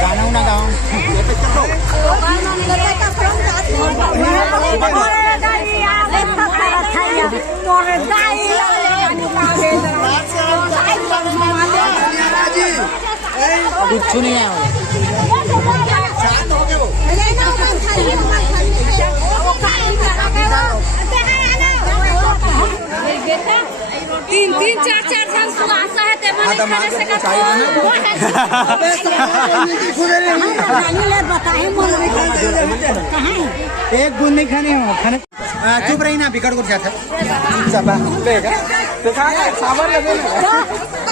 गाना उना गाओ। कुछ नहीं है तीन चार साल सुहासा है ते मैंने खाने से एक बूंद नहीं खाने हो खाने। चुप रही ना, बिगड़ कुछ जाता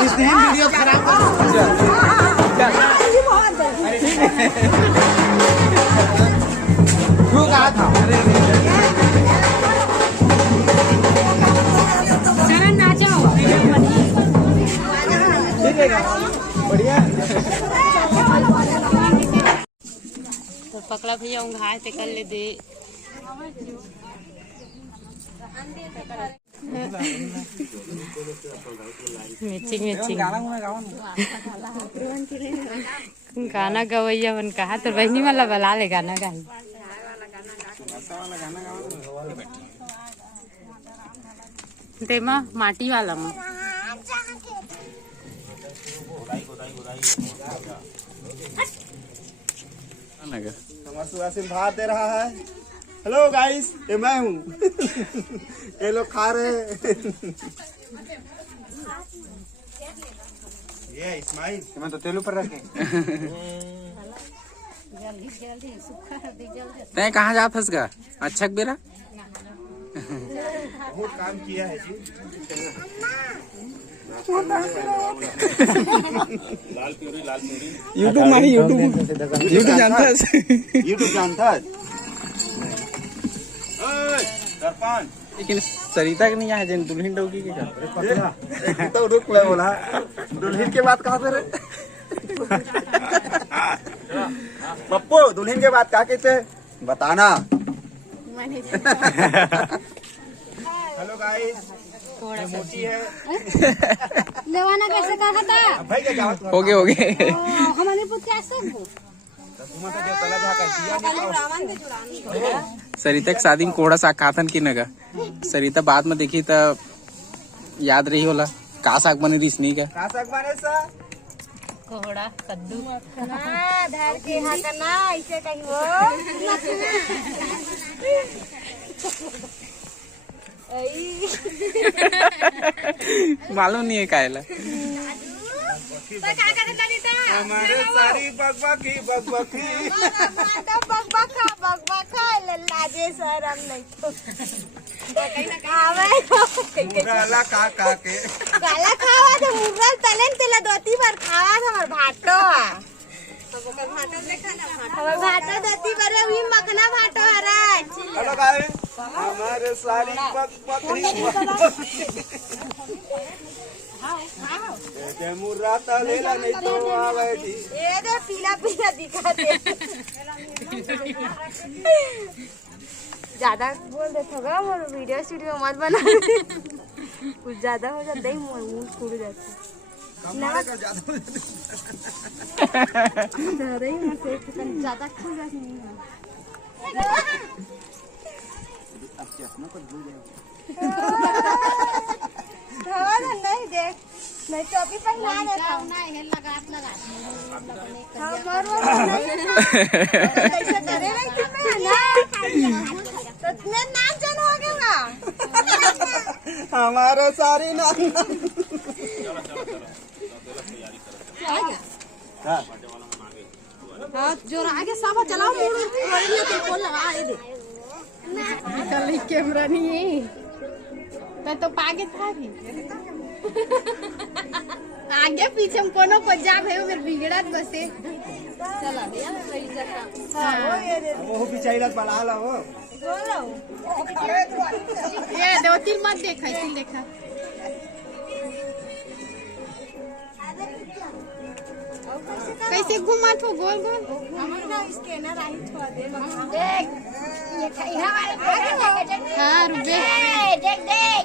इसने वीडियो खराब तो पकड़ा भैया घास से कर ले दे। मिचिंग गाना गवैया मन कहा तो बहनी वाला बला ले गाना गाई। तेमा माटी वाला में सुहासिन भात दे रहा है। हेलो गाइस, ये मैं हूँ। ये लोग खा रहे हैं। ये इस्माइल मैं तो तेल ऊपर रखे। तय कहाँ जा फंस गया? अच्छा बेरा बहुत काम किया है जी। लाल प्यूरी यूट्यूब मारी यूट्यूब जानता है। लेकिन सरिता के नहीं है जन दुल्हन डोगी के क्या तो रुक मैं बोला दुल्हन के बात कहाँ पे रे? पप्पू दुल्हन के बात कहा कहते बताना। हेलो गाइस, मोटी है। लेवाना कैसे कहा था? भाई क्या जाओ हो गए हमारे पुत्र कैसे सरिता के शादी में कोड़ा साग खातन की नगा। सरिता बाद में देखी तो याद रही होला का साग बने रिसनी का साग बने सा कोहड़ा कद्दू धर के हाथ ना ऐसे कहीं वो मालूम नहीं है कायला। हमारे सारी बकबकी बकबका लाजे शरम नहीं तो मुराला का के काला खावा तो मुरल तलेन तेला दोती बार खावा हमर भाटो हमर भाटो दोती बार हुई मखना भाटो हरा। हेलो गाइस, हमारे सारी बकबकी मुर्रा तलेला नहीं तो आवे जी। ये दे पीला पीला दिखा दे। ज्यादा बोल देते होगा मोर वीडियो मत बना। कुछ ज्यादा हो जाता ही मुंह फूट जाता ज्यादा ही ज्यादा खा जाती नहीं नहीं देख नहीं टोपी पर ना है कैसे करे रही थी मैं तो तुम्हें नाच जन हो गया हमारे सारी ना हाँ जो आगे सब चलाओ बोल लगा दे कल कैमरा नहीं है मैं तो पागे था भी आगे पीछे हम कोनो को जा भाई मेरे बिगड़त बसे चला दिया सही जगह। हां वो बिचारी बना ला वो ये दो तीन मत देखा इसी देखा कैसे घुमा तो गोल गोल हमारा स्कैनर आई छोड़ दे देख ये खैरा वाले हां रुपए देख देख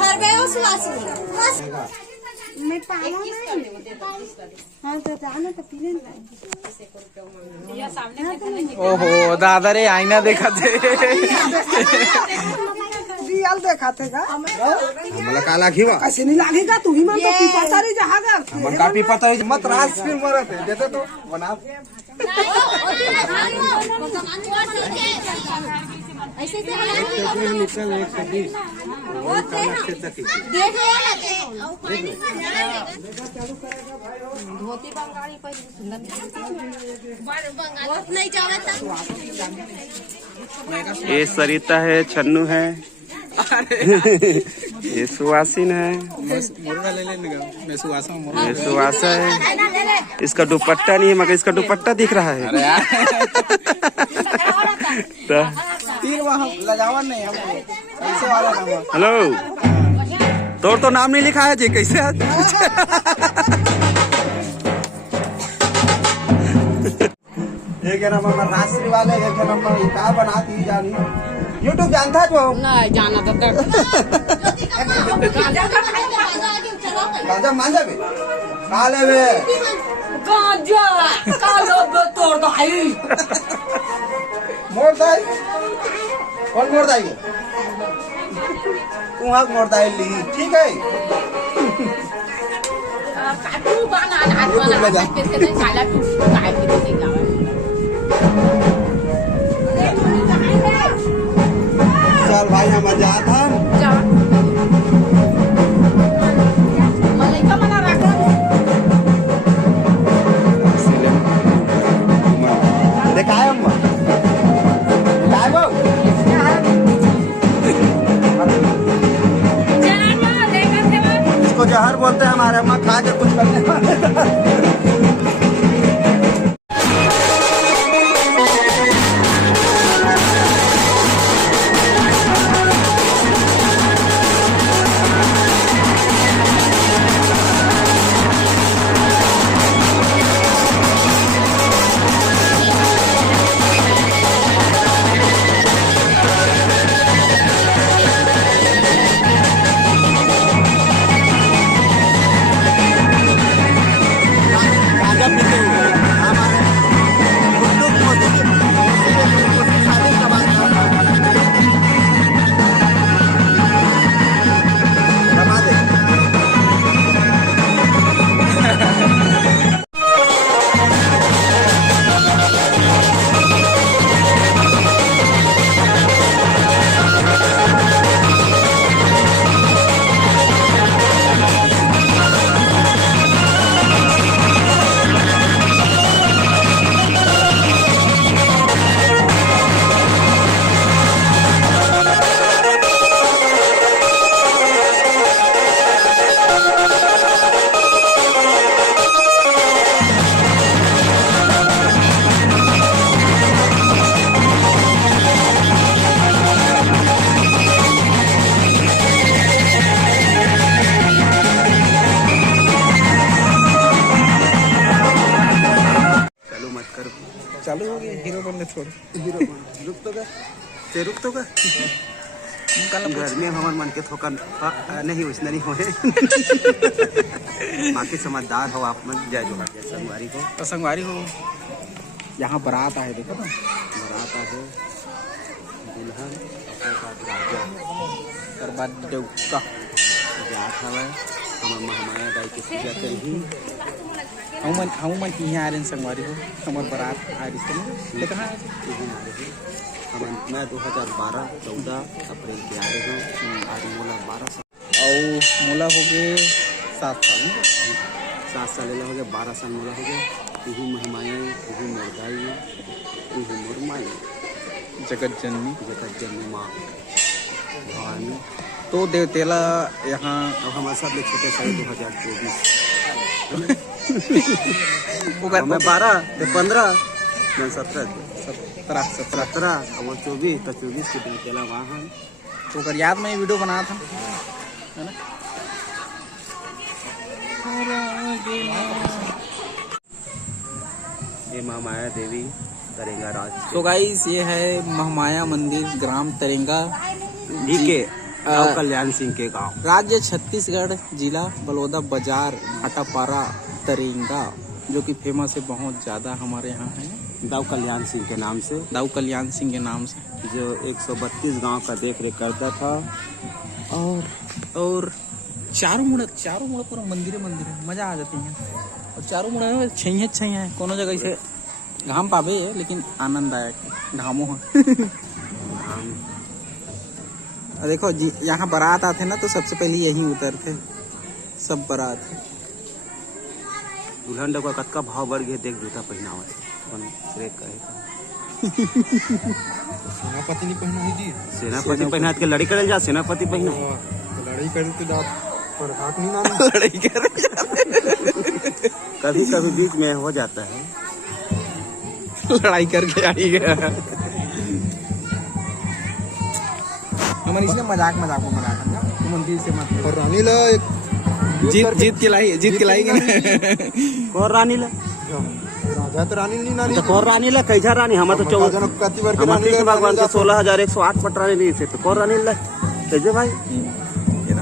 घर पे हो सुहासी मैं पाला नहीं। हाँ तो जाना तो पीले ओहो दादा रे आईना देखा थे रियल देखा थे का मला का लागिवा ऐसे नहीं लागेगा तू ही मन तो पीपा सारी जहागा मन का भी पता है मत रास फिर मरत है देते तो बना ऐसे धोती बंगाली पहले सुंदर नहीं जावता ये सरिता है, छन्नू है, ये सुहासिन है, मुर्गा ले लेने का मैं सुहासा हूँ ये सुहासा है। इसका दुपट्टा नहीं है मगर इसका दुपट्टा दिख रहा है। अरे यार तो तीन वहाँ लगावन नहीं हम ऐसे वाला नाम है। हेलो, तोर तो नाम नहीं लिखा है जी, कैसे है? एक नंबर राशि वाले, एक नंबर का बनाती जानी यूट्यूब जानता जो नहीं जाना तो गाजा मान जाबे काले वे गांजा कालो तोड़ दो आई मोड़ दाई कौन मोड़ दाई तू हाथ मोड़ दाई ली, ठीक है। काटू बाना हाथ वाला कैसे नहीं काला तू काय भी नहीं जावा चल भाई हम मजा था मलाइका मना रखा देखा है अम्मा काय बो इसको जहर बोलते हैं हमारे अम्मा, खा के कुछ करने वाले। चालू हो गया हीरो बनने थोड़े हीरो रुक तो गए ते रुक तो गए घर में हमारे मन के थोकन नहीं उसने नहीं होए। बाकी समझदार हो आप मन, जय जोहार जय संगवारी हो। तो संगवारी हो यहाँ बारात आए देखो ना बरात हो दुल्हन अपने साथ राजा कर बाद देवका जात हवे हमार महामाया दाई के पूजा करही। हम मन यहाँ आ रहे संगवारी हो हमार बारात आ रही है कहाँ मैं 2012-14 अप्रैल के आ रहे हूँ। आज मोला 12 साल और मोला हो गए 7 साल 7 साल हो गए, 12 साल मोला हो गए। यही महिमाएँ, यही मर्दाई, यही मुरमाई, जगत जननी माँ भवानी। तो देवतेला यहाँ अब हमारे सब लोग छोटे साल 2024 मैं 12 15 मैं 17 और 24 तो 24 के दिन चला वहाँ तो कर याद में वीडियो बनाया था है ना। ये माँ माया देवी तरेंगा राज तो गाइस ये है महामाया मंदिर, ग्राम तरेंगा, के कल्याण सिंह के गांव, राज्य छत्तीसगढ़, जिला बलौदा बाजार, भाटापारा, तरेंगा, जो कि फेमस है बहुत ज्यादा हमारे यहाँ है। दाऊ कल्याण सिंह के नाम से, दाऊ कल्याण सिंह के नाम से, जो 132 गांव का देख रेख करता था। और चारों मुड़ पूरा मंदिर है, मजा आ जाती है। और चारों मुड़ छैया है, कोनो जगह से घाम पावे है, लेकिन आनंददायक घामों है। देखो जी, यहाँ बारात आते ना तो सबसे पहले यहीं उतरते सब बारात। दुल्हन डोका कतका भाव बढ़ गए, देख जूता पहनावा सेनापति नहीं पहना है जी, सेनापति पहना के लड़ी करे जा, सेनापति पहना लड़ाई करे तो जात पर हाथ नहीं ना लड़ाई कर कभी कभी बीच में हो जाता है, लड़ाई करके आई गया। हमारे इसलिए मजाक में बना था, तो मंदिर से मत। और रानी ला जीत के लाई कौन रानी ला, राजा तो रानी नहीं नानी, तो कौन रानी ला, कैसा रानी, हम तो कृष्ण भगवान के 16,108 पट रानी नहीं थे, तो कौन रानी ला कैसे भाई,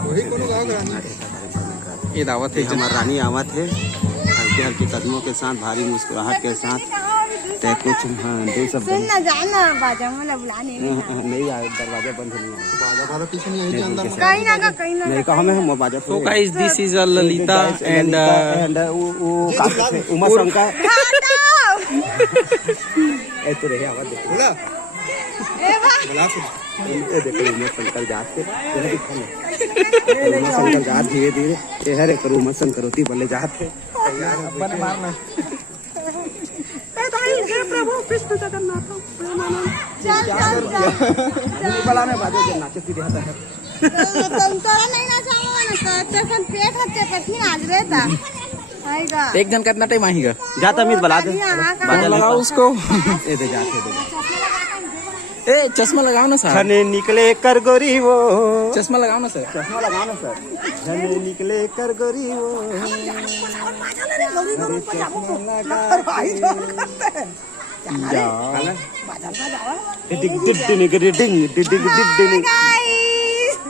वही कोनो गाँव का रानी। ये दावत है, हमारी रानी आवत है हल्के हल्के कदमों के साथ, भारी मुस्कुराहट के साथ। तो कुछ दो सब सुन ना जाना, बाजा वाला बुलाने नहीं आए, दरवाजा बंद नहीं आया, बाजा वाला पीछे नहीं आई अंदर कहीं ना नहीं कहा मैं बाजा तो guys this is Lalita and Uma Shankar ए तो रहे आवाज देखो बोला बोला ए देखो उमा शंकर जाते उमा शंकर जात धीरे धीरे ए हरे करू उमा शंकर होती बोले जाते अपन मारना। प्रभु कृष्ण जगन्नाथ चल बड़ा में बाजा के नाचे सीधे हाथ है तोरा नहीं ना चाहो ना तेरे पेट हत्ते पत्नी आज रहता आएगा एक जन कितना टाइम आएगा? जाता मीत बला दे बाजा लगाओ उसको। ए दे जाते ए चश्मा लगाओ ना सर, धने निकले कर गोरी वो, चश्मा लगाओ ना सर, चश्मा लगाओ ना सर, धने निकले कर गोरी वो,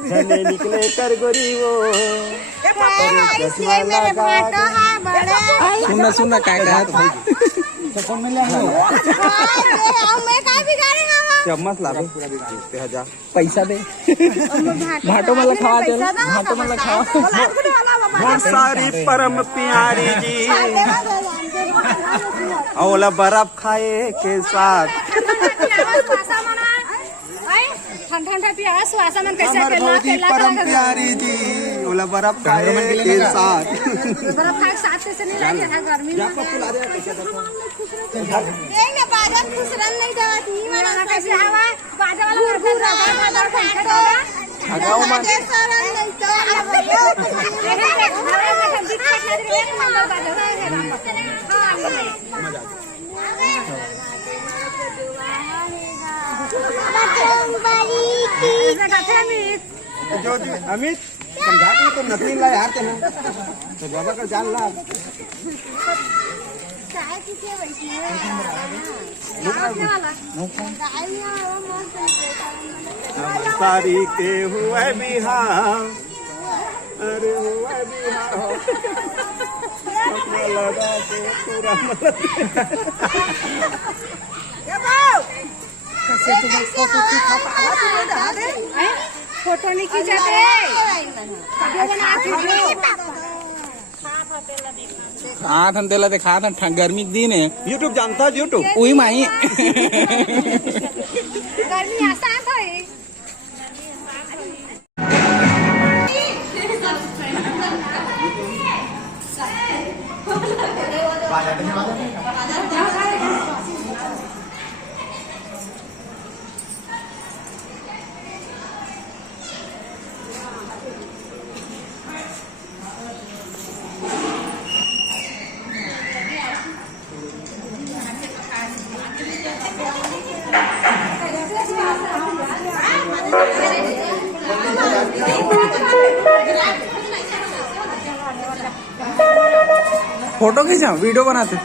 धने निकले कर गोरी वो, सुनना क्या कहा चम्मच ला पैसा दे, भाटो में लखा चल, भाटो में लखा। बहुत सारी परम प्यारी जी औला बर्फ खाए के साथ, ठंडा पिया स्वासा मन कैसे हमार भौजी परम प्यारी जी औला बर्फ खाए के साथ। बर्फ खाए साथ से नहीं लगे था गर्मी में नहीं बाजा खुश रन नहीं देवत नहीं वाला कैसे हवा बाजा वाला हगाओ मन सरन नहीं जो अमित समझा के तो नकली ला यार तेना तो बाबा का जान ला चाय किसे बैठी है सारी के हुए बिहार, अरे हुए बिहार लगा के पूरा फोटो नहीं खींचाते हाथ अंतेला देखा था, गर्मी के दिन है, यूट्यूब जानता है यूट्यूब वही माही गर्मी आसान तो है। फोटो खींचा वीडियो बनाते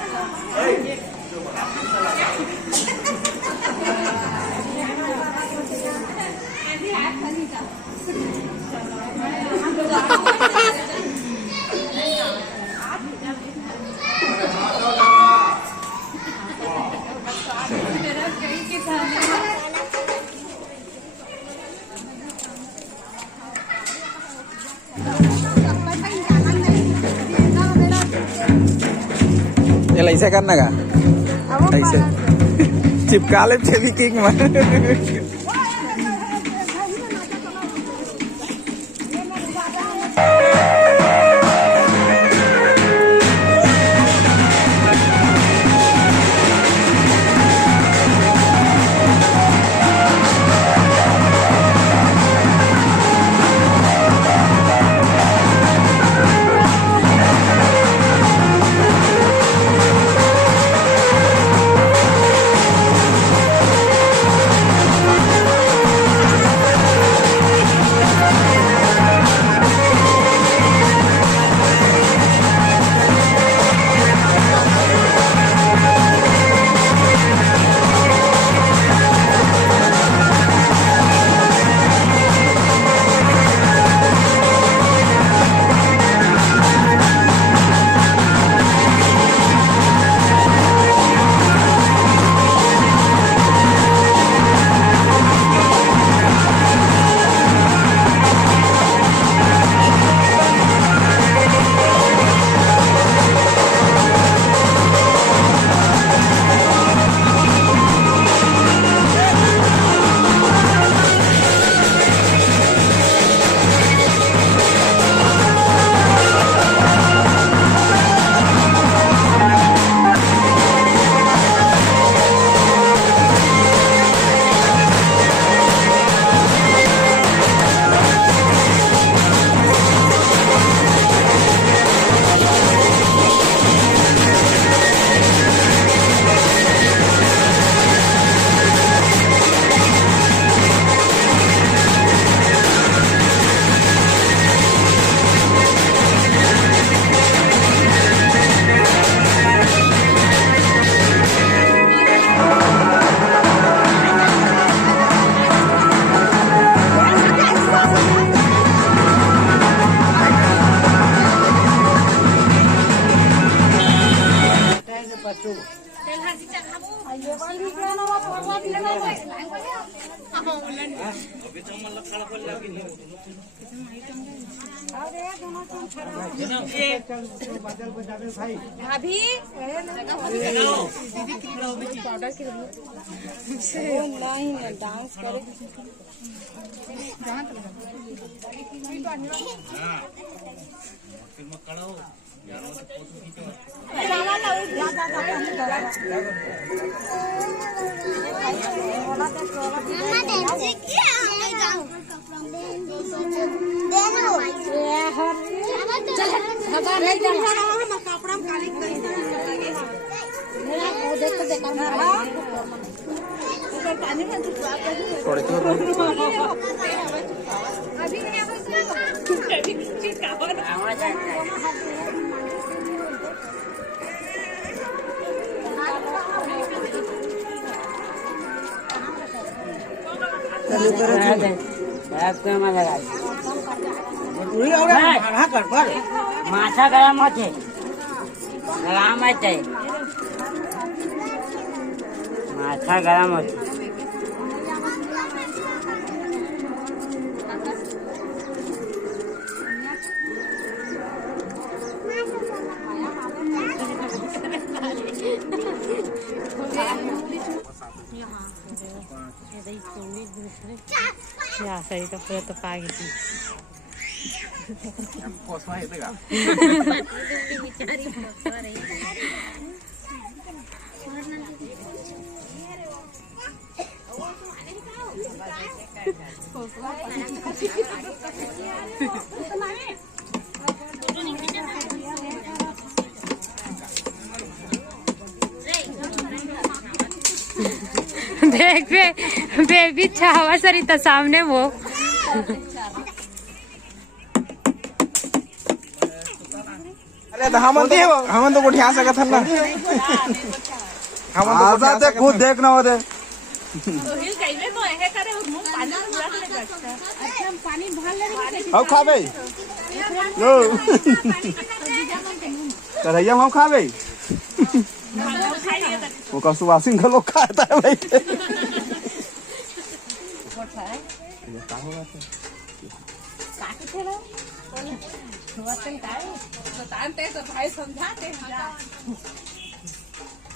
चल ऐसा करना का ऐसे चिपका ले फेविक्विक में। भाभी डांस करे माथा गरम होते गरम होते माथा गरम होते या सही तो पूरा तो पा गई देख बेबी छावा सरिता सामने वो अरे तो हम तो बढ़िया सकत हन ना हम तो आजा ते खुद देखना होते हम खाबे यो करैया हम खाबे वो का सुवासिन का लोग खाता है भाई बताते भाई समझाते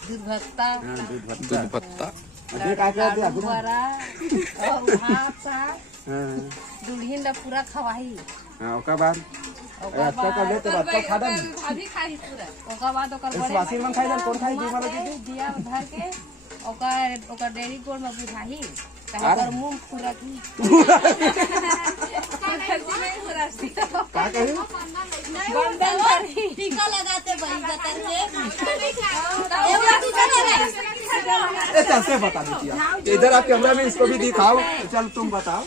दूध भत्ता हाँ दूध भत्ता दूध पत्ता अभी का क्या दिया गुरु बड़ा और भात सा हाँ दुल्हन ला पूरा खवाही हाँ ओका बाद अच्छा कर ले तो अच्छा खा दम अभी खाई पूरा ओकर बाद ओकर इस वासी मन खाई दम कौन खाई दी वाला दीदी दिया धर के ओकर डेरी कोड में बुझाही कहे पर मुंह पूरा की का कही बंदन भरी टीका लगाते बड़ी गतर के एगो टीका लगा ए चल से बता दीजिए इधर आप कैमरा में इसको भी दिखाओ चल तुम बताओ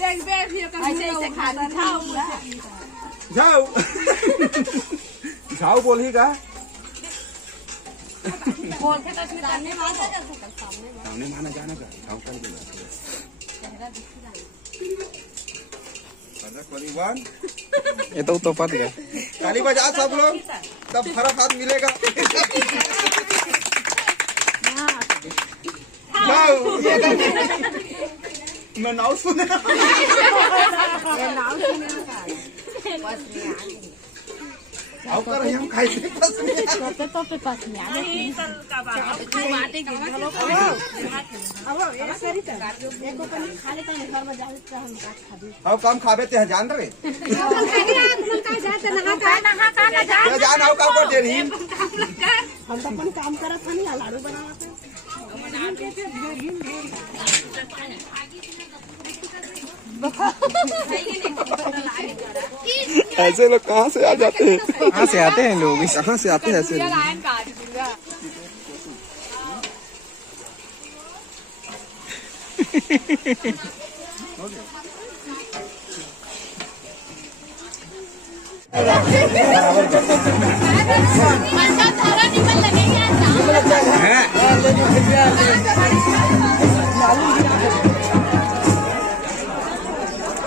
देख बे भी ऐसे ऐसे खाना खाओ जाओ जाओ बोली का बोल के तो सामने माता जा सामने माना जाना का जाओ कर दे परिवार ये तो पत गया ताली बजा सब लोग तब भरा हाथ मिलेगा जाओ मैं नाव सुने आओ कर हम खाई से बस तो पे पास में आ गई माटी के लोग अब ऐसे ही तो एको पनि खाले का घर में जाले त हम काट खा दी अब काम खाबे ते जान रे जान आओ काम कर दे रही हम तो अपन काम करत हनी लाडू बनावत ऐसे लोग कहाँ से आ जाते हैं कहाँ से आते हैं लोग कहाँ से आते हैं ऐसे लोग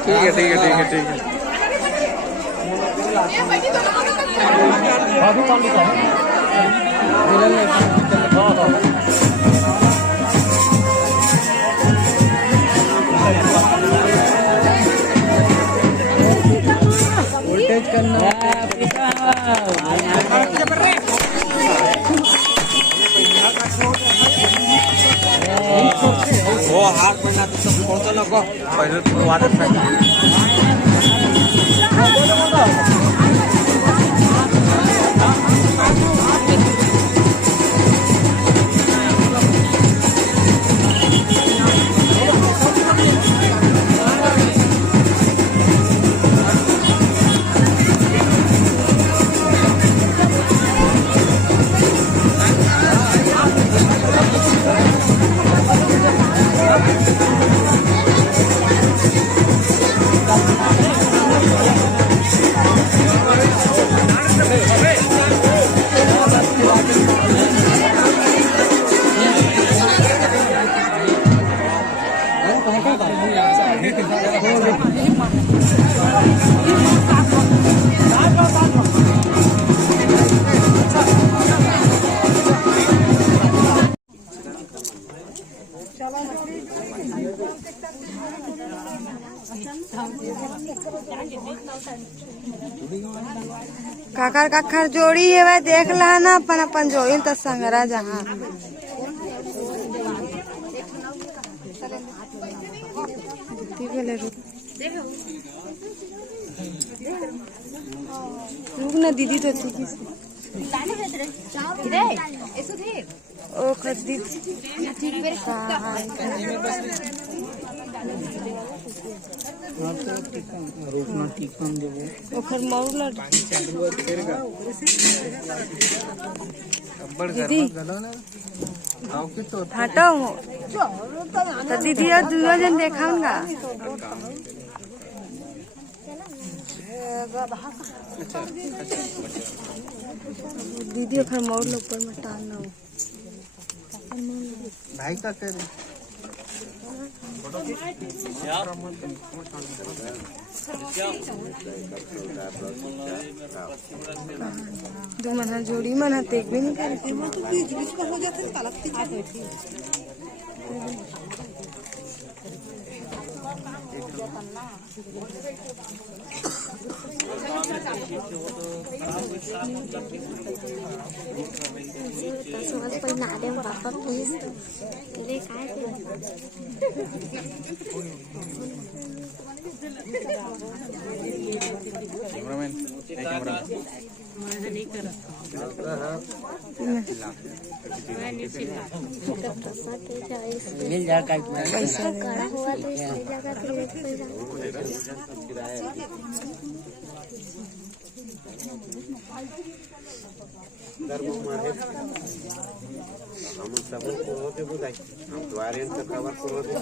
ठीक है वोल्टेज करना वो हाथ में ना तो फोड़ तो लगो पहले वादत है काकर काकर जोड़ी है वह देख ला ना अपन अपन जोड़ी तो संगरा जहाँ रुक ना दीदी तो ठीक ओ खदी रोकना टीकन देबो ओखर मौला दीदी आओ के तो हटो तो दीदी और दूसरा जन देखाऊंगा दीदी ओखर मौला ऊपर में टांगना भाई का कर दो मना जोड़ी मना देख भी नहीं करती तसं पण नाले बापा प्लीज रे काय कैमरामैन कैमरा मिल जाएगा पैसा कड़ा हुआ तो इसकी जगह फिर हम सब होते बुझाई हम द्वारे तो कवर होते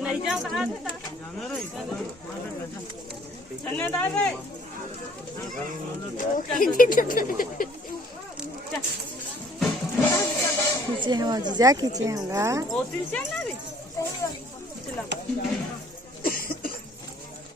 नहीं जा कहा चलने दाए गए खींचे हम जीजा खींचे हंगा ओ तिल से ना भी